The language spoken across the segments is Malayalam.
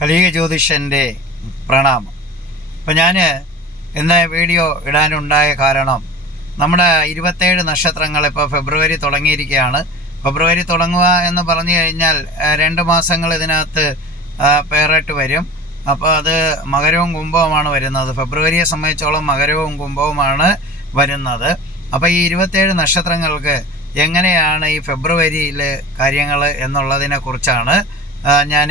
കലിക ജ്യോതിഷന്റെ പ്രണാമം. അപ്പോൾ ഞാൻ ഇന്ന് വീഡിയോ ഇടാനുണ്ടായ കാരണം നമ്മുടെ ഇരുപത്തേഴ് നക്ഷത്രങ്ങൾ ഇപ്പോൾ ഫെബ്രുവരി തുടങ്ങിയിരിക്കുകയാണ്. ഫെബ്രുവരി തുടങ്ങുക എന്ന് പറഞ്ഞു കഴിഞ്ഞാൽ രണ്ട് മാസങ്ങൾ ഇതിനകത്ത് പേറായിട്ട് വരും. അപ്പോൾ അത് മകരവും കുംഭവുമാണ് വരുന്നത്. ഫെബ്രുവരിയെ സംബന്ധിച്ചോളം മകരവും കുംഭവുമാണ് വരുന്നത്. അപ്പോൾ ഈ ഇരുപത്തേഴ് നക്ഷത്രങ്ങൾക്ക് എങ്ങനെയാണ് ഈ ഫെബ്രുവരിയിൽ കാര്യങ്ങൾ എന്നുള്ളതിനെ കുറിച്ചാണ് ഞാൻ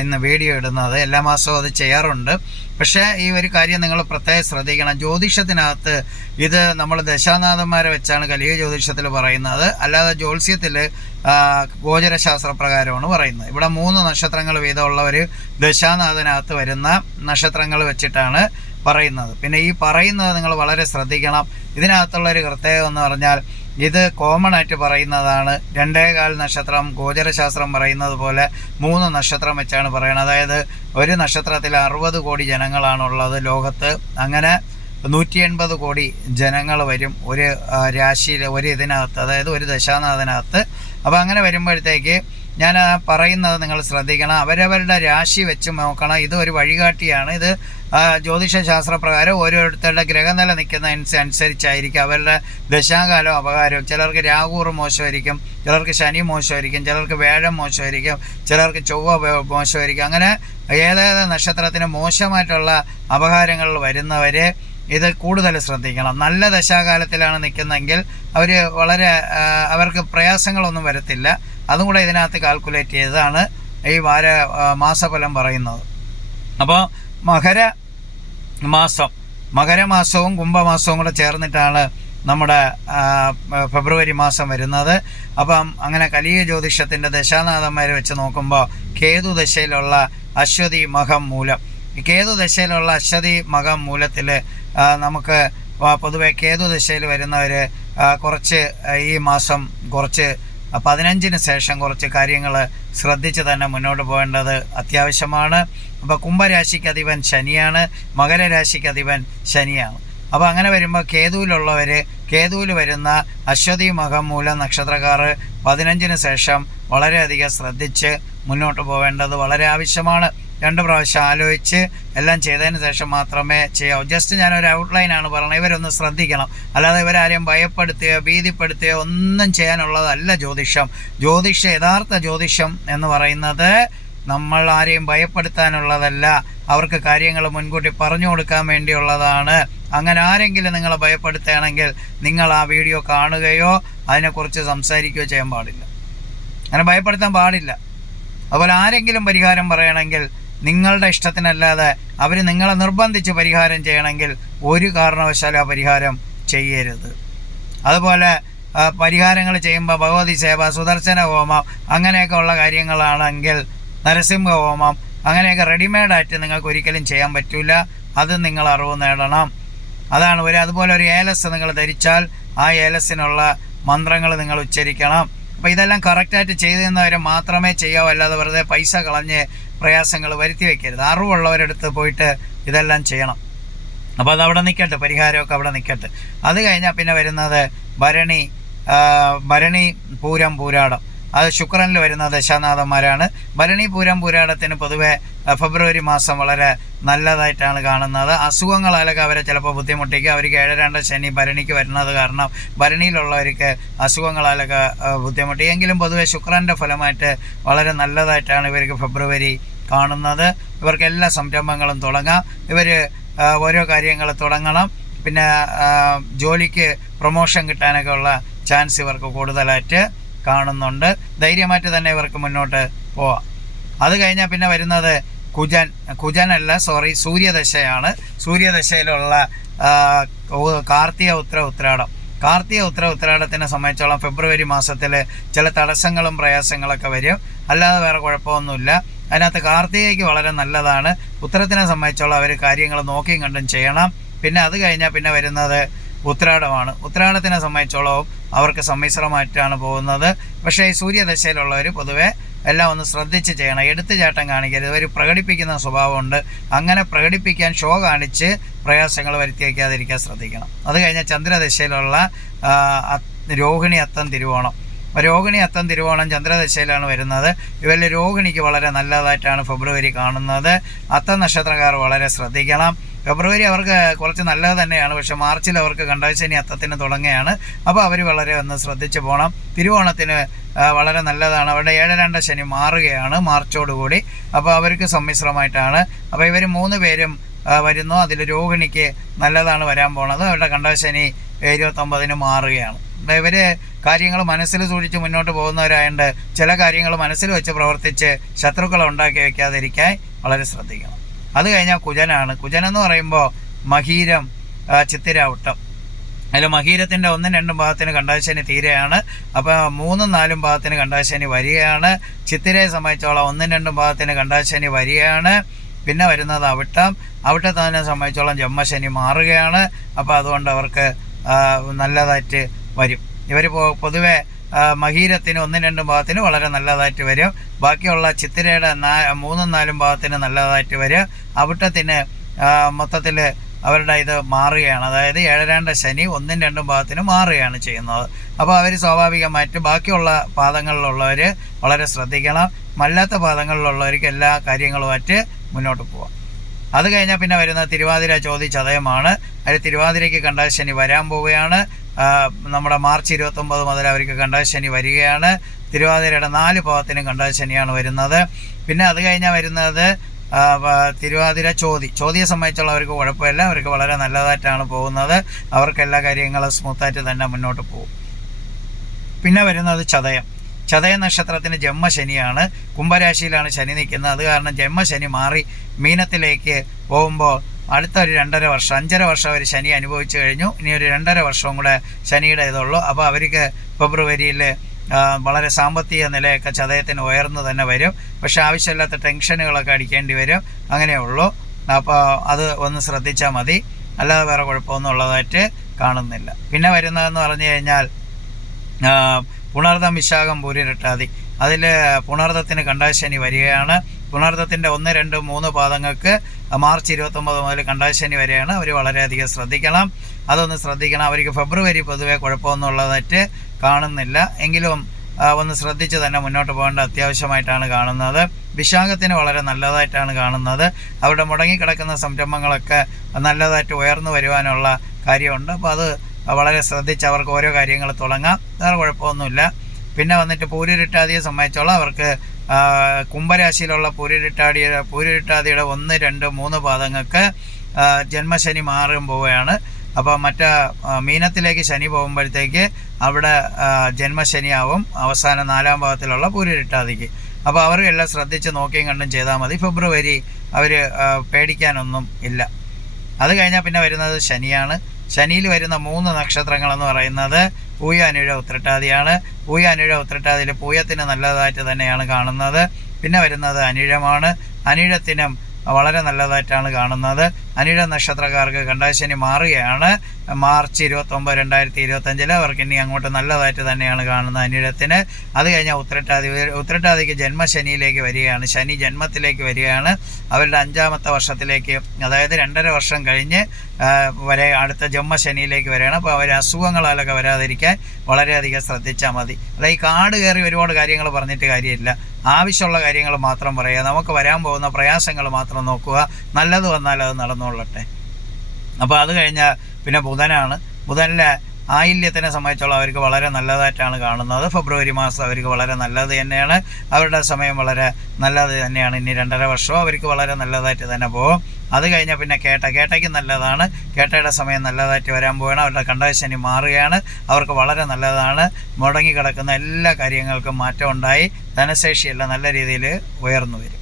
ഇന്ന് വീഡിയോ ഇടുന്നത്. എല്ലാ മാസവും അത് ചെയ്യാറുണ്ട്. പക്ഷേ ഈ ഒരു കാര്യം നിങ്ങൾ പ്രത്യേകം ശ്രദ്ധിക്കണം. ജ്യോതിഷത്തിനകത്ത് ഇത് നമ്മൾ ദശാനാഥന്മാരെ വെച്ചാണ് കലിയ ജ്യോതിഷത്തിൽ പറയുന്നത്. അല്ലാതെ ജ്യോത്സ്യത്തിൽ ഗോചരശാസ്ത്ര പ്രകാരമാണ് പറയുന്നത്. ഇവിടെ മൂന്ന് നക്ഷത്രങ്ങൾ വീതമുള്ളവർ ദശാനാഥനകത്ത് വരുന്ന നക്ഷത്രങ്ങൾ വെച്ചിട്ടാണ് പറയുന്നത്. പിന്നെ ഈ പറയുന്നത് നിങ്ങൾ വളരെ ശ്രദ്ധിക്കണം. ഇതിനകത്തുള്ള ഒരു പ്രത്യേകത എന്ന് പറഞ്ഞാൽ ഇത് കോമൺ ആയിട്ട് പറയുന്നതാണ്. രണ്ടേകാൽ നക്ഷത്രം ഗോചരശാസ്ത്രം പറയുന്നത് പോലെ മൂന്ന് നക്ഷത്രം വെച്ചാണ് പറയുന്നത് അതായത് ഒരു നക്ഷത്രത്തിൽ അറുപത് കോടി ജനങ്ങളാണുള്ളത് ലോകത്ത്. അങ്ങനെ നൂറ്റി എൺപത് കോടി ജനങ്ങൾ വരും ഒരു രാശിയിൽ ഒരു ഇതിനകത്ത് അതായത് ഒരു ദശാനാഥനകത്ത്. അപ്പോൾ അങ്ങനെ വരുമ്പോഴത്തേക്ക് ഞാൻ പറയുന്നത് നിങ്ങൾ ശ്രദ്ധിക്കണം. അവരവരുടെ രാശി വെച്ച് നോക്കണം. ഇത് ഒരു വഴികാട്ടിയാണ്. ഇത് ജ്യോതിഷ ശാസ്ത്രപ്രകാരം ഓരോരുത്തരുടെ ഗ്രഹനില നിൽക്കുന്ന അനുസരിച്ചായിരിക്കും. അവരുടെ ദശാകാലം അപകാരവും. ചിലർക്ക് രാഹൂർ മോശമായിരിക്കും. ചിലർക്ക് ശനി മോശമായിരിക്കും. ചിലർക്ക് വേഴം മോശമായിരിക്കും. ചിലർക്ക് ചൊവ്വ മോശമായിരിക്കും. അങ്ങനെ ഏതേത് നക്ഷത്രത്തിന് മോശമായിട്ടുള്ള അപകാരങ്ങളിൽ വരുന്നവരെ ഇത് കൂടുതൽ ശ്രദ്ധിക്കണം. നല്ല ദശാകാലത്തിലാണ് നിൽക്കുന്നതെങ്കിൽ അവർ വളരെ അവർക്ക് പ്രയാസങ്ങളൊന്നും വരത്തില്ല. അതും കൂടെ ഇതിനകത്ത് കാൽക്കുലേറ്റ് ചെയ്തതാണ് ഈ വാര മാസഫലം പറയുന്നത്. അപ്പോൾ മകര മാസം മകരമാസവും കുംഭമാസവും കൂടെ ചേർന്നിട്ടാണ് നമ്മുടെ ഫെബ്രുവരി മാസം വരുന്നത്. അപ്പം അങ്ങനെ കലിയ ജ്യോതിഷത്തിന്റെ ദശാനാഥന്മാർ വെച്ച് നോക്കുമ്പോൾ കേതു ദശയിലുള്ള അശ്വതി മകം മൂലം ഈ കേതു ദശയിലുള്ള അശ്വതി മകം മൂലത്തിൽ നമുക്ക് പൊതുവെ കേതു ദശയിൽ വരുന്നവർ കുറച്ച് ഈ മാസം കുറച്ച് പതിനഞ്ചിന് ശേഷം കുറച്ച് കാര്യങ്ങൾ ശ്രദ്ധിച്ച് തന്നെ മുന്നോട്ട് പോകേണ്ടത് അത്യാവശ്യമാണ്. അപ്പോൾ കുംഭരാശിക്ക് അധിപൻ ശനിയാണ് മകരരാശിക്ക് അധിപൻ ശനിയാണ്. അപ്പോൾ അങ്ങനെ വരുമ്പോൾ കേതുവിലുള്ളവർ കേതുവിൽ വരുന്ന അശ്വതി മകം മൂലം നക്ഷത്രക്കാർ പതിനഞ്ചിന് ശേഷം വളരെയധികം ശ്രദ്ധിച്ച് മുന്നോട്ട് പോവേണ്ടത് വളരെ ആവശ്യമാണ്. രണ്ട് പ്രാവശ്യം ആലോചിച്ച് എല്ലാം ചെയ്തതിന് ശേഷം മാത്രമേ ചെയ്യാവൂ. ജസ്റ്റ് ഞാനൊരു ഔട്ട്ലൈനാണ് പറഞ്ഞത്. ഇവരൊന്ന് ശ്രദ്ധിക്കണം. അല്ലാതെ ഇവരാരെയും ഭയപ്പെടുത്തുകയോ ഭീതിപ്പെടുത്തുകയോ ഒന്നും ചെയ്യാനുള്ളതല്ല ജ്യോതിഷം. ജ്യോതിഷ യഥാർത്ഥ ജ്യോതിഷം എന്ന് പറയുന്നത് നമ്മൾ ആരെയും ഭയപ്പെടുത്താനുള്ളതല്ല. അവർക്ക് കാര്യങ്ങൾ മുൻകൂട്ടി പറഞ്ഞു കൊടുക്കാൻ വേണ്ടിയുള്ളതാണ്. അങ്ങനെ ആരെങ്കിലും നിങ്ങളെ ഭയപ്പെടുത്തുകയാണെങ്കിൽ നിങ്ങൾ ആ വീഡിയോ കാണുകയോ അതിനെക്കുറിച്ച് സംസാരിക്കുകയോ ചെയ്യാൻ പാടില്ല. അങ്ങനെ ഭയപ്പെടുത്താൻ പാടില്ല. അതുപോലെ ആരെങ്കിലും പരിഹാരം പറയണമെങ്കിൽ നിങ്ങളുടെ ഇഷ്ടത്തിനല്ലാതെ അവർ നിങ്ങളെ നിർബന്ധിച്ച് പരിഹാരം ചെയ്യണമെങ്കിൽ ഒരു കാരണവശാലും ആ പരിഹാരം ചെയ്യരുത്. അതുപോലെ പരിഹാരങ്ങൾ ചെയ്യുമ്പോൾ ഭഗവതി സേവ സുദർശന ഹോമം അങ്ങനെയൊക്കെ ഉള്ള കാര്യങ്ങളാണെങ്കിൽ നരസിംഹ ഹോമം അങ്ങനെയൊക്കെ റെഡിമെയ്ഡായിട്ട് നിങ്ങൾക്ക് ഒരിക്കലും ചെയ്യാൻ പറ്റില്ല അത് നിങ്ങൾ അറിവ് നേടണം. അതാണ് ഒരു അതുപോലെ ഒരു ഏലസ് നിങ്ങൾ ധരിച്ചാൽ ആ ഏലസിനുള്ള മന്ത്രങ്ങൾ നിങ്ങൾ ഉച്ചരിക്കണം. അപ്പോൾ ഇതെല്ലാം കറക്റ്റായിട്ട് ചെയ്തു തന്നവരെ മാത്രമേ ചെയ്യാവൂ. അല്ലാതെ വെറുതെ പൈസ കളഞ്ഞ് പ്രയാസങ്ങൾ വരുത്തി വയ്ക്കരുത് അറിവുള്ളവരെടുത്ത് പോയിട്ട് ഇതെല്ലാം ചെയ്യണം. അപ്പോൾ അത് അവിടെ നിൽക്കട്ടെ പരിഹാരമൊക്കെ അവിടെ നിൽക്കട്ടെ അത് കഴിഞ്ഞാൽ പിന്നെ വരുന്നത് ഭരണി ഭരണി പൂരം പൂരാടം. അത് ശുക്രനിൽ വരുന്ന ദശാനാഥന്മാരാണ്. ഭരണി പൂരം പൂരാടത്തിന് പൊതുവെ ഫെബ്രുവരി മാസം വളരെ നല്ലതായിട്ടാണ് കാണുന്നത്. അസുഖങ്ങളാലൊക്കെ അവരെ ചിലപ്പോൾ ബുദ്ധിമുട്ടിക്കും. അവർക്ക് ഏഴരാണ്ട് ശനി ഭരണിക്ക് വരുന്നത് കാരണം ഭരണിയിലുള്ളവർക്ക് അസുഖങ്ങളാലൊക്കെ ബുദ്ധിമുട്ടി. എങ്കിലും പൊതുവെ ശുക്രന്റെ ഫലമായിട്ട് വളരെ നല്ലതായിട്ടാണ് ഇവർക്ക് ഫെബ്രുവരി കാണുന്നത്. ഇവർക്ക് എല്ലാ സംരംഭങ്ങളും തുടങ്ങാം. ഇവർ ഓരോ കാര്യങ്ങൾ തുടങ്ങണം. പിന്നെ ജോലിക്ക് പ്രൊമോഷൻ കിട്ടാനൊക്കെ ഉള്ള ചാൻസ് ഇവർക്ക് കൂടുതലായിട്ട് കാണുന്നുണ്ട്. ധൈര്യമായിട്ട് തന്നെ ഇവർക്ക് മുന്നോട്ട് പോവാം. അത് കഴിഞ്ഞാൽ പിന്നെ വരുന്നത് കുജൻ. കുജനല്ല സോറി സൂര്യദശയാണ്. സൂര്യദശയിലുള്ള കാർത്തിക ഉത്തര ഉത്രാടം. കാർത്തിക ഉത്തര ഉത്രാടത്തിനെ സംബന്ധിച്ചോളം ഫെബ്രുവരി മാസത്തിൽ ചില തടസ്സങ്ങളും പ്രയാസങ്ങളൊക്കെ വരും. അല്ലാതെ വേറെ കുഴപ്പമൊന്നുമില്ല. അതിനകത്ത് കാർത്തികയ്ക്ക് വളരെ നല്ലതാണ്. ഉത്തരത്തിനെ സംബന്ധിച്ചുള്ള അവർ കാര്യങ്ങൾ നോക്കിയും കണ്ടും ചെയ്യണം. പിന്നെ അത് കഴിഞ്ഞാൽ പിന്നെ വരുന്നത് ഉത്രാടമാണ്. ഉത്രാടത്തിനെ സംബന്ധിച്ചോളവും അവർക്ക് സമ്മിശ്രമായിട്ടാണ് പോകുന്നത്. പക്ഷേ ഈ സൂര്യദശയിലുള്ളവർ പൊതുവെ എല്ലാം ഒന്ന് ശ്രദ്ധിച്ച് ചെയ്യണം. എടുത്തു ചാട്ടം കാണിക്കരുത്. ഇവർ പ്രകടിപ്പിക്കുന്ന സ്വഭാവമുണ്ട്. അങ്ങനെ പ്രകടിപ്പിക്കാൻ ഷോ കാണിച്ച് പ്രയാസങ്ങൾ വരുത്തി വയ്ക്കാതിരിക്കാൻ ശ്രദ്ധിക്കണം. അത് കഴിഞ്ഞാൽ ചന്ദ്രദശയിലുള്ള രോഹിണി അത്തം തിരുവോണം. രോഹിണി അത്തം തിരുവോണം ചന്ദ്രദശയിലാണ് വരുന്നത്. ഇവരിൽ രോഹിണിക്ക് വളരെ നല്ലതായിട്ടാണ് ഫെബ്രുവരി കാണുന്നത്. അത്തം നക്ഷത്രക്കാർ വളരെ ശ്രദ്ധിക്കണം. ഫെബ്രുവരി അവർക്ക് കുറച്ച് നല്ലത് തന്നെയാണ്. പക്ഷെ മാർച്ചിൽ അവർക്ക് കണ്ടശനി അത്തത്തിന് തുടങ്ങുകയാണ്. അപ്പോൾ അവർ വളരെ ഒന്ന് ശ്രദ്ധിച്ച് പോകണം തിരുവോണത്തിന് വളരെ നല്ലതാണ്. അവരുടെ ഏഴ് രണ്ട് ശനി മാറുകയാണ് മാർച്ചോടുകൂടി. അപ്പോൾ അവർക്ക് സമ്മിശ്രമായിട്ടാണ്. അപ്പോൾ ഇവർ മൂന്ന് പേരും വരുന്നു. അതിൽ രോഹിണിക്ക് നല്ലതാണ് വരാൻ പോണത്. അവരുടെ കണ്ടശനി ഇരുപത്തൊമ്പതിന് മാറുകയാണ്. ഇവർ കാര്യങ്ങൾ മനസ്സിൽ സൂക്ഷിച്ച് മുന്നോട്ട് പോകുന്നവരായതുകൊണ്ട് ചില കാര്യങ്ങൾ മനസ്സിൽ വെച്ച് പ്രവർത്തിച്ച് ശത്രുക്കളെ ഉണ്ടാക്കി വയ്ക്കാതിരിക്കാൻ വളരെ ശ്രദ്ധിക്കണം. അത് കഴിഞ്ഞാൽ കുജനാണ്. കുജനെന്ന് പറയുമ്പോൾ മഹീരം ചിത്തിരാവട്ടം. അതിൽ മഹീരത്തിന്റെ ഒന്നും രണ്ടും ഭാഗത്തിന് കണ്ടാശനി തീരെയാണ്. അപ്പോൾ മൂന്നും നാലും ഭാഗത്തിന് കണ്ടാശനി വരികയാണ്. ചിത്തിരയെ സംബന്ധിച്ചോളം ഒന്നും രണ്ടും ഭാഗത്തിന് കണ്ടാശനി വരികയാണ്. പിന്നെ വരുന്നത് അവിട്ടം. അവിട്ടത്തിനെ സംബന്ധിച്ചോളം ജന്മശനി മാറുകയാണ്. അപ്പോൾ അതുകൊണ്ട് അവർക്ക് നല്ലതായിട്ട് വരും. ഇവർ പൊതുവേ മഹീരത്തിന് ഒന്നും രണ്ടും ഭാഗത്തിന് വളരെ നല്ലതായിട്ട് വരും. ബാക്കിയുള്ള ചിത്തിരയുടെ നാ മൂന്നും നാലും ഭാഗത്തിന് നല്ലതായിട്ട് വരും. അവിട്ടത്തിന് മൊത്തത്തിൽ അവരുടെ ഇത് മാറുകയാണ്. അതായത് ഏഴരാണ്ട ശനി ഒന്നും രണ്ടും ഭാഗത്തിന് മാറുകയാണ് ചെയ്യുന്നത്. അപ്പോൾ അവർ സ്വാഭാവികമായിട്ട് ബാക്കിയുള്ള പാദങ്ങളിലുള്ളവർ വളരെ ശ്രദ്ധിക്കണം. മല്ലാത്ത പാദങ്ങളിലുള്ളവർക്ക് എല്ലാ കാര്യങ്ങളുമായിട്ട് മുന്നോട്ട് പോവാം. അത് കഴിഞ്ഞാൽ പിന്നെ വരുന്ന തിരുവാതിര ചോദ്യ ചതയമാണ് അതിൽ തിരുവാതിരയ്ക്ക് കണ്ടാൽ ശനി വരാൻ പോവുകയാണ്. നമ്മുടെ മാർച്ച് ഇരുപത്തൊമ്പത് മുതൽ അവർക്ക് കണ്ടാൽ ശനി വരികയാണ്. തിരുവാതിരയുടെ നാല് ഭാഗത്തിനും കണ്ടാൽ ശനിയാണ് വരുന്നത്. പിന്നെ അത് കഴിഞ്ഞാൽ വരുന്നത് തിരുവാതിര ചോതി. ചോദ്യം സംബന്ധിച്ചുള്ളവർക്ക് കുഴപ്പമില്ല. അവർക്ക് വളരെ നല്ലതായിട്ടാണ് പോകുന്നത്. അവർക്ക് എല്ലാ കാര്യങ്ങളും സ്മൂത്തായിട്ട് തന്നെ മുന്നോട്ട് പോകും. പിന്നെ വരുന്നത് ചതയം. ചതയ നക്ഷത്രത്തിന് ജന്മശനിയാണ്. കുംഭരാശിയിലാണ് ശനി നിൽക്കുന്നത്. അത് കാരണം ജന്മശനി മാറി മീനത്തിലേക്ക് പോകുമ്പോൾ അടുത്ത ഒരു രണ്ടര വർഷം അഞ്ചര വർഷം അവർ ശനി അനുഭവിച്ചു കഴിഞ്ഞു. ഇനി ഒരു രണ്ടര വർഷവും കൂടെ ശനിയുടെ ഇതുള്ളൂ. അപ്പോൾ അവർക്ക് ഫെബ്രുവരിയിൽ വളരെ സാമ്പത്തിക നിലയൊക്കെ ചതയത്തിന് ഉയർന്നു തന്നെ വരും. പക്ഷെ ആവശ്യമില്ലാത്ത ടെൻഷനുകളൊക്കെ അടിക്കേണ്ടി വരും. അങ്ങനെയുള്ളൂ അപ്പോൾ അത് ഒന്ന് ശ്രദ്ധിച്ചാൽ മതി. അല്ലാതെ വേറെ കുഴപ്പമൊന്നും ഉള്ളതായിട്ട് കാണുന്നില്ല. പിന്നെ വരുന്നതെന്ന് പറഞ്ഞു കഴിഞ്ഞാൽ പുണർദം വിശാഖം പൂരിരട്ടാതി. അതിൽ പുണർദത്തിന് കണ്ടാശനി വരികയാണ്. പുണർദത്തിന്റെ ഒന്ന് രണ്ട് മൂന്ന് പാദങ്ങൾക്ക് മാർച്ച് ഇരുപത്തൊമ്പത് മുതൽ കണ്ടാശനി വരെയാണ് അവർ വളരെയധികം ശ്രദ്ധിക്കണം. അതൊന്ന് ശ്രദ്ധിക്കണം. അവർക്ക് ഫെബ്രുവരി പൊതുവെ കുഴപ്പമൊന്നുള്ളതായിട്ട് കാണുന്നില്ല. എങ്കിലും ഒന്ന് ശ്രദ്ധിച്ച് തന്നെ മുന്നോട്ട് പോകേണ്ട അത്യാവശ്യമായിട്ടാണ് കാണുന്നത്. വിശാഖത്തിന് വളരെ നല്ലതായിട്ടാണ് കാണുന്നത്. അവരുടെ മുടങ്ങിക്കിടക്കുന്ന സംരംഭങ്ങളൊക്കെ നല്ലതായിട്ട് ഉയർന്നു വരുവാനുള്ള കാര്യമുണ്ട്. അപ്പോൾ അത് വളരെ ശ്രദ്ധിച്ച് അവർക്ക് ഓരോ കാര്യങ്ങൾ തുടങ്ങാം. വേറെ കുഴപ്പമൊന്നുമില്ല. പിന്നെ വന്നിട്ട് പൂരിരുട്ടാതിയെ സംബന്ധിച്ചോളം അവർക്ക് കുംഭരാശിയിലുള്ള പൂരിരുട്ടാടിയുടെ പൂരിരുട്ടാതിയുടെ ഒന്ന് രണ്ട് മൂന്ന് പാദങ്ങൾക്ക് ജന്മശനി മാറും പോവുകയാണ്. അപ്പോൾ മറ്റേ മീനത്തിലേക്ക് ശനി പോകുമ്പോഴത്തേക്ക് അവിടെ ജന്മശനിയാവും അവസാന നാലാം ഭാഗത്തിലുള്ള പൂരിരുട്ടാതിക്ക്. അപ്പോൾ അവർ എല്ലാം ശ്രദ്ധിച്ച് നോക്കിയും കണ്ടും ചെയ്താൽ മതി. ഫെബ്രുവരി അവർ പേടിക്കാനൊന്നും ഇല്ല. അത് കഴിഞ്ഞാൽ പിന്നെ വരുന്നത് ശനിയാണ്. ശനിയിൽ വരുന്ന മൂന്ന് നക്ഷത്രങ്ങളെന്ന് പറയുന്നത് പൂയ അനുഴ ഉത്രട്ടാതിയാണ് പൂയ അനുഴ ഉത്രട്ടാതിയിൽ പൂയത്തിന് നല്ലതായിട്ട് തന്നെയാണ് കാണുന്നത്. പിന്നെ വരുന്നത് അനിഴമാണ്. അനിഴത്തിനും വളരെ നല്ലതായിട്ടാണ് കാണുന്നത്. അനിഴ നക്ഷത്രക്കാർക്ക് കണ്ടാശനി മാറുകയാണ്. മാർച്ച് ഇരുപത്തൊമ്പത് രണ്ടായിരത്തി ഇരുപത്തഞ്ചിൽ അവർക്ക് ഇനി അങ്ങോട്ട് നല്ലതായിട്ട് തന്നെയാണ് കാണുന്നത് അനിഴത്തിന്. അത് കഴിഞ്ഞാൽ ഉത്രട്ടാതി ഉത്രട്ടാതിക്ക് ജന്മശനിയിലേക്ക് വരികയാണ്. ശനി ജന്മത്തിലേക്ക് വരികയാണ്. അവരുടെ അഞ്ചാമത്തെ വർഷത്തിലേക്ക് അതായത് രണ്ടര വർഷം കഴിഞ്ഞ് വരെ അടുത്ത ജന്മശനിയിലേക്ക് വരികയാണ്. അപ്പോൾ അവർ അസുഖങ്ങളാലൊക്കെ വരാതിരിക്കാൻ വളരെയധികം ശ്രദ്ധിച്ചാൽ മതി. അല്ല ഈ കാട് കയറി ഒരുപാട് കാര്യങ്ങൾ പറഞ്ഞിട്ട് കാര്യമില്ല. ആവശ്യമുള്ള കാര്യങ്ങൾ മാത്രം പറയുക. നമുക്ക് വരാൻ പോകുന്ന പ്രയാസങ്ങൾ മാത്രം നോക്കുക. നല്ലത് വന്നാൽ അത് നടന്നുകൊള്ളട്ടെ അപ്പോൾ അത് കഴിഞ്ഞാൽ പിന്നെ ബുധനാണ്. ബുധനിലെ ആയില്യത്തിനെ സംബന്ധിച്ചോളം അവർക്ക് വളരെ നല്ലതായിട്ടാണ് കാണുന്നത്. ഫെബ്രുവരി മാസം അവർക്ക് വളരെ നല്ലത് തന്നെയാണ്. അവരുടെ സമയം വളരെ നല്ലത് തന്നെയാണ്. ഇനി രണ്ടര വർഷവും അവർക്ക് വളരെ നല്ലതായിട്ട് തന്നെ പോകും. അത് കഴിഞ്ഞാൽ പിന്നെ കേട്ട കേട്ടയ്ക്ക് നല്ലതാണ്. കേട്ടയുടെ സമയം നല്ലതായിട്ട് വരാൻ പോവുകയാണ്. അവരുടെ കണ്ടശനി മാറുകയാണ്. അവർക്ക് വളരെ നല്ലതാണ്. മുടങ്ങി കിടക്കുന്ന എല്ലാ കാര്യങ്ങൾക്കും മാറ്റം ഉണ്ടായി. ധനശേഷിയെല്ലാം നല്ല രീതിയിൽ ഉയർന്നു വരും.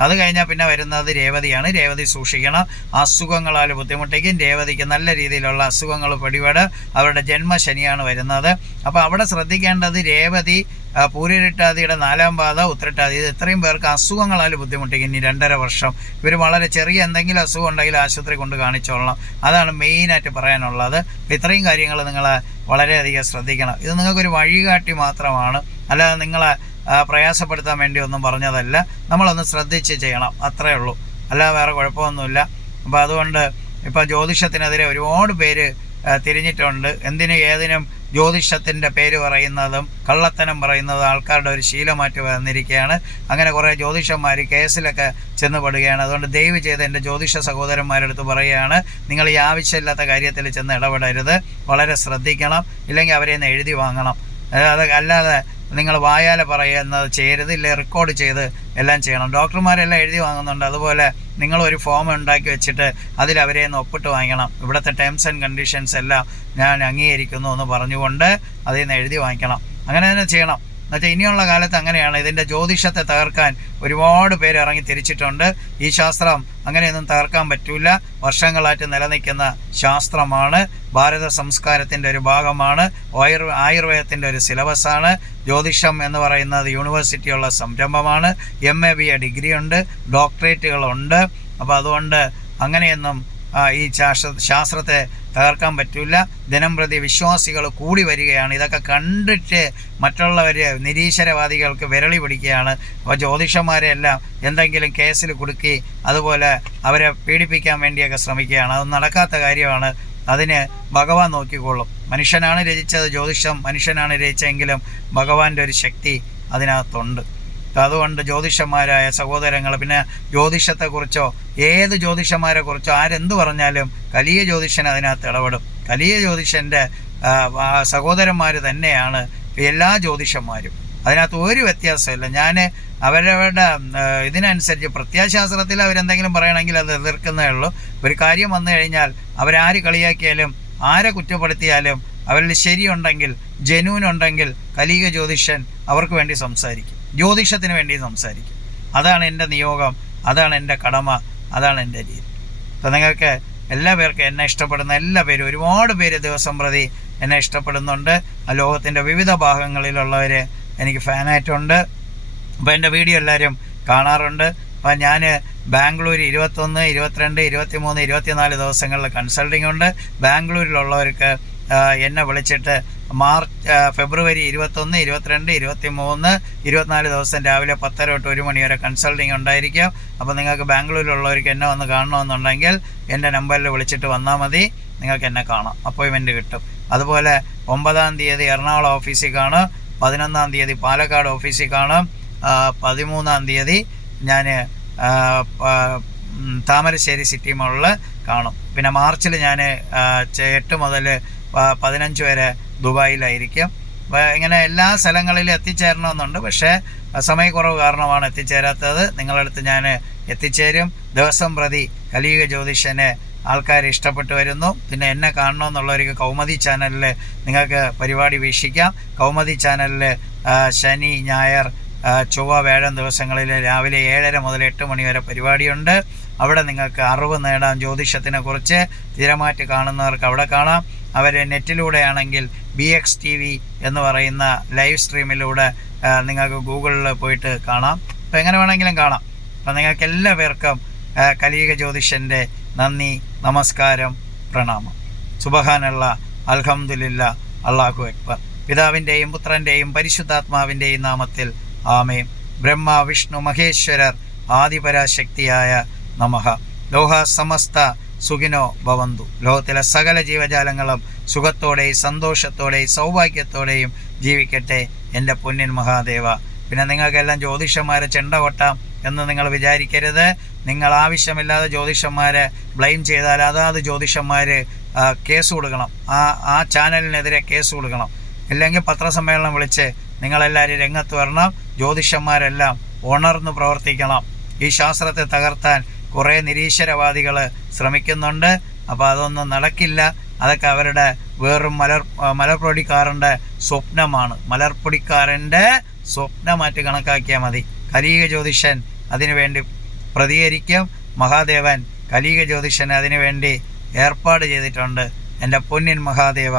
അത് കഴിഞ്ഞാൽ പിന്നെ വരുന്നത് രേവതിയാണ്. രേവതി സൂക്ഷിക്കണം. അസുഖങ്ങളാൽ ബുദ്ധിമുട്ടിക്കും. രേവതിക്ക് നല്ല രീതിയിലുള്ള അസുഖങ്ങൾ പിടിപെട്. അവരുടെ ജന്മശനിയാണ് വരുന്നത്. അപ്പോൾ അവിടെ ശ്രദ്ധിക്കേണ്ടത് രേവതി പൂരിരട്ടാതിയുടെ നാലാം പാത ഉത്തരട്ടാതി ഇത് ഇത്രയും പേർക്ക് അസുഖങ്ങളാൽ ബുദ്ധിമുട്ടിക്കും ഇനി രണ്ടര വർഷം. ഇവർ വളരെ ചെറിയ എന്തെങ്കിലും അസുഖം ഉണ്ടെങ്കിൽ ആശുപത്രി കൊണ്ട് കാണിച്ചോളണം. അതാണ് മെയിനായിട്ട് പറയാനുള്ളത്. ഇത്രയും കാര്യങ്ങൾ നിങ്ങൾ വളരെയധികം ശ്രദ്ധിക്കണം. ഇത് നിങ്ങൾക്കൊരു വഴികാട്ടി മാത്രമാണ്. അല്ലാതെ നിങ്ങളെ പ്രയാസപ്പെടുത്താൻ വേണ്ടി ഒന്നും പറഞ്ഞതല്ല. നമ്മളൊന്ന് ശ്രദ്ധിച്ച് ചെയ്യണം. അത്രയേ ഉള്ളൂ. അല്ലാതെ വേറെ കുഴപ്പമൊന്നുമില്ല. അപ്പോൾ അതുകൊണ്ട് ഇപ്പോൾ ജ്യോതിഷത്തിനെതിരെ ഒരുപാട് പേര് തിരിഞ്ഞിട്ടുണ്ട്. എന്തിനും ഏതിനും ജ്യോതിഷത്തിന്റെ പേര് പറയുന്നതും കള്ളത്തനം പറയുന്നതും ആൾക്കാരുടെ ഒരു ശീലമായിട്ട് വന്നിരിക്കുകയാണ്. അങ്ങനെ കുറേ ജ്യോതിഷന്മാർ കേസിലൊക്കെ ചെന്ന് ചെന്നുപെടുകയാണ് അതുകൊണ്ട് ദയവ് ചെയ്ത് എന്റെ ജ്യോതിഷ സഹോദരന്മാരെടുത്ത് പറയുകയാണ്. നിങ്ങൾ ഈ ആവശ്യമില്ലാത്ത കാര്യത്തിൽ ചെന്ന് ഇടപെടരുത്. വളരെ ശ്രദ്ധിക്കണം. ഇല്ലെങ്കിൽ അവരെ നിന്ന് എഴുതി വാങ്ങണം. അത് അല്ലാതെ നിങ്ങൾ വായാല പറയുന്നത് ചെയ്യരുത് ഇല്ല റെക്കോർഡ് ചെയ്ത് എല്ലാം ചെയ്യണം. ഡോക്ടർമാരെല്ലാം എഴുതി വാങ്ങുന്നുണ്ട്. അതുപോലെ നിങ്ങൾ ഒരു ഫോം ഉണ്ടാക്കി വെച്ചിട്ട് അതിൽ അവരെ ഒന്ന് ഒപ്പിട്ട് വാങ്ങിക്കണം. ഇവിടുത്തെ ടേംസ് ആൻഡ് കണ്ടീഷൻസ് എല്ലാം ഞാൻ അംഗീകരിക്കുന്നു എന്ന് പറഞ്ഞുകൊണ്ട് അതിൽ നിന്ന് എഴുതി വാങ്ങിക്കണം. അങ്ങനെ തന്നെ ചെയ്യണം. എന്നുവെച്ചാൽ ഇനിയുള്ള കാലത്ത് അങ്ങനെയാണ്. ഇതിന്റെ ജ്യോതിഷത്തെ തകർക്കാൻ ഒരുപാട് പേര് ഇറങ്ങി തിരിച്ചിട്ടുണ്ട്. ഈ ശാസ്ത്രം അങ്ങനെയൊന്നും തകർക്കാൻ പറ്റില്ല വർഷങ്ങളായിട്ട് നിലനിൽക്കുന്ന ശാസ്ത്രമാണ്. ഭാരത സംസ്കാരത്തിന്റെ ഒരു ഭാഗമാണ്. ആയുർ ആയുർവേദത്തിന്റെ ഒരു സിലബസാണ്. ജ്യോതിഷം എന്ന് പറയുന്നത് യൂണിവേഴ്സിറ്റിയുള്ള സംരംഭമാണ്. M A B A degree ഉണ്ട്. ഡോക്ടറേറ്റുകളുണ്ട്. അപ്പോൾ അതുകൊണ്ട് അങ്ങനെയൊന്നും ഈ ശാസ്ത്ര ശാസ്ത്രത്തെ തകർക്കാൻ പറ്റില്ല ദിനം പ്രതി വിശ്വാസികൾ കൂടി വരികയാണ്. ഇതൊക്കെ കണ്ടിട്ട് മറ്റുള്ളവർ നിരീശ്വരവാദികൾക്ക് വിരളി പിടിക്കുകയാണ്. അപ്പോൾ ജ്യോതിഷന്മാരെ എല്ലാം എന്തെങ്കിലും കേസിൽ കൊടുക്കി അതുപോലെ അവരെ പീഡിപ്പിക്കാൻ വേണ്ടിയൊക്കെ ശ്രമിക്കുകയാണ്. അത് നടക്കാത്ത കാര്യമാണ്. അതിന് ഭഗവാൻ നോക്കിക്കൊള്ളും മനുഷ്യനാണ് രചിച്ചത് ജ്യോതിഷം. മനുഷ്യനാണ് രചിച്ചെങ്കിലും ഭഗവാന്റെ ഒരു ശക്തി അതിനകത്തുണ്ട്. അതുകൊണ്ട് ജ്യോതിഷന്മാരായ സഹോദരങ്ങൾ പിന്നെ ജ്യോതിഷത്തെക്കുറിച്ചോ ഏത് ജ്യോതിഷന്മാരെ കുറിച്ചോ ആരെന്ത് പറഞ്ഞാലും കലിയ ജ്യോതിഷൻ അതിനകത്ത് ഇടപെടും. കലിയ ജ്യോതിഷന്റെ സഹോദരന്മാർ തന്നെയാണ് എല്ലാ ജ്യോതിഷന്മാരും. അതിനകത്ത് ഒരു വ്യത്യാസമില്ല. ഞാൻ അവരവരുടെ ഇതിനനുസരിച്ച് പ്രത്യാശാസ്ത്രത്തിൽ അവരെന്തെങ്കിലും പറയണമെങ്കിൽ അത് എതിർക്കുന്നേ ഉള്ളൂ. ഒരു കാര്യം വന്നു കഴിഞ്ഞാൽ അവരാര് കളിയാക്കിയാലും ആരെ കുറ്റപ്പെടുത്തിയാലും അവരിൽ ശരിയുണ്ടെങ്കിൽ ഉണ്ടെങ്കിൽ കലിക ജ്യോതിഷൻ അവർക്ക് വേണ്ടി സംസാരിക്കും. ജ്യോതിഷത്തിന് വേണ്ടി സംസാരിക്കും. അതാണ് എന്റെ നിയോഗം അതാണ് എന്റെ കടമ അതാണ് എന്റെ രീതി. അപ്പോൾ നിങ്ങൾക്ക് എല്ലാ പേർക്കും എന്നെ ഇഷ്ടപ്പെടുന്ന എല്ലാ പേരും ഒരുപാട് പേര് ദിവസം പ്രതി എന്നെ ഇഷ്ടപ്പെടുന്നുണ്ട്. ആ ലോകത്തിന്റെ വിവിധ ഭാഗങ്ങളിലുള്ളവർ എനിക്ക് ഫാനായിട്ടുണ്ട്. അപ്പോൾ എന്റെ വീഡിയോ എല്ലാവരും കാണാറുണ്ട്. അപ്പം ഞാൻ ബാംഗ്ലൂർ ഇരുപത്തൊന്ന് ഇരുപത്തിരണ്ട് ഇരുപത്തി മൂന്ന് ഇരുപത്തിനാല് ദിവസങ്ങളിൽ കൺസൾട്ടിംഗ് ഉണ്ട്. ബാംഗ്ലൂരിലുള്ളവർക്ക് എന്നെ വിളിച്ചിട്ട് മാർച്ച് ഫെബ്രുവരി ഇരുപത്തൊന്ന് ഇരുപത്തിരണ്ട് ഇരുപത്തി മൂന്ന് ഇരുപത്തിനാല് ദിവസം രാവിലെ പത്തര തൊട്ട് ഒരു മണി വരെ കൺസൾട്ടിങ് ഉണ്ടായിരിക്കും. അപ്പോൾ നിങ്ങൾക്ക് ബാംഗ്ലൂരിലുള്ളവർക്ക് എന്നെ വന്ന് കാണണമെന്നുണ്ടെങ്കിൽ എന്റെ നമ്പറിൽ വിളിച്ചിട്ട് വന്നാൽ മതി. നിങ്ങൾക്ക് എന്നെ കാണാം. അപ്പോയിൻമെന്റ് കിട്ടും. അതുപോലെ ഒമ്പതാം തീയതി എറണാകുളം ഓഫീസിൽ കാണും. പതിനൊന്നാം തീയതി പാലക്കാട് ഓഫീസിൽ കാണും. പതിമൂന്നാം തീയതി ഞാൻ താമരശ്ശേരി സിറ്റി മോളിൽ കാണും. പിന്നെ മാർച്ചിൽ ഞാൻ എട്ട് മുതൽ പതിനഞ്ച് വരെ ദുബായിലായിരിക്കും. ഇങ്ങനെ എല്ലാ സ്ഥലങ്ങളിലും എത്തിച്ചേരണമെന്നുണ്ട്. പക്ഷേ സമയക്കുറവ് കാരണമാണ് എത്തിച്ചേരാത്തത്. നിങ്ങളടുത്ത് ഞാൻ എത്തിച്ചേരും. ദിവസം പ്രതി കലിയുഗ ജ്യോതിഷനെ ആൾക്കാർ ഇഷ്ടപ്പെട്ടു വരുന്നു. പിന്നെ എന്നെ കാണണമെന്നുള്ളവർക്ക് കൗമതി ചാനലിൽ നിങ്ങൾക്ക് പരിപാടി വീക്ഷിക്കാം. കൗമതി ചാനലിൽ ശനി ഞായർ ചൊവ്വ വേഴം ദിവസങ്ങളിൽ രാവിലെ ഏഴര മുതൽ എട്ട് മണി വരെ പരിപാടിയുണ്ട്. അവിടെ നിങ്ങൾക്ക് അറിവ് നേടാം ജ്യോതിഷത്തിനെ കുറിച്ച് തിരമാറ്റ് കാണുന്നവർക്ക് അവിടെ കാണാം. അവർ നെറ്റിലൂടെയാണെങ്കിൽ ബി എക്സ് ടി വി എന്ന് പറയുന്ന ലൈവ് സ്ട്രീമിലൂടെ നിങ്ങൾക്ക് ഗൂഗിളിൽ പോയിട്ട് കാണാം. അപ്പോൾ എങ്ങനെ വേണമെങ്കിലും കാണാം. അപ്പോൾ നിങ്ങൾക്ക് എല്ലാ പേർക്കും കലിയുഗ ജ്യോതിഷന്റെ നന്ദി നമസ്കാരം പ്രണാമം. സുബഹാനുള്ള അൽഹമുല്ല അള്ളാഹു അക്ബർ. പിതാവിന്റെയും പുത്രന്റെയും പരിശുദ്ധാത്മാവിന്റെയും നാമത്തിൽ ആമേം ബ്രഹ്മ വിഷ്ണു മഹേശ്വരർ ആദിപരാശക്തിയായ നമഹ. ലോഹ സമസ്ത സുഖിനോ ഭവന്തു ലോകത്തിലെ സകല ജീവജാലങ്ങളും സുഖത്തോടെയും സന്തോഷത്തോടെയും സൗഭാഗ്യത്തോടെയും ജീവിക്കട്ടെ എന്റെ പൊന്നിൻ മഹാദേവ. പിന്നെ നിങ്ങൾക്കെല്ലാം ജ്യോതിഷന്മാരെ ചെണ്ട കൊട്ടാം എന്ന് നിങ്ങൾ വിചാരിക്കരുത്. നിങ്ങൾ ആവശ്യമില്ലാതെ ജ്യോതിഷന്മാരെ ബ്ലെയിം ചെയ്താൽ അതാത് ജ്യോതിഷന്മാർ കേസ് കൊടുക്കണം. ആ ആ ചാനലിനെതിരെ കേസ് കൊടുക്കണം. ഇല്ലെങ്കിൽ പത്രസമ്മേളനം വിളിച്ച് നിങ്ങളെല്ലാവരും രംഗത്ത് വരണം. ജ്യോതിഷന്മാരെല്ലാം ഉണർന്ന് പ്രവർത്തിക്കണം. ഈ ശാസ്ത്രത്തെ തകർത്താൻ കുറേ നിരീശ്വരവാദികൾ ശ്രമിക്കുന്നുണ്ട്. അപ്പോൾ അതൊന്നും നടക്കില്ല. അതൊക്കെ അവരുടെ വേറും മലർ മലർപ്പൊടിക്കാരന്റെ സ്വപ്നമാണ്. മലർപ്പൊടിക്കാരന്റെ സ്വപ്നമായിട്ട് കണക്കാക്കിയാൽ മതി. കലീക ജ്യോതിഷൻ അതിനുവേണ്ടി പ്രതികരിക്കും. മഹാദേവൻ കലീക ജ്യോതിഷൻ അതിനുവേണ്ടി ഏർപ്പാട് ചെയ്തിട്ടുണ്ട്. എന്റെ പൊന്നിൻ മഹാദേവ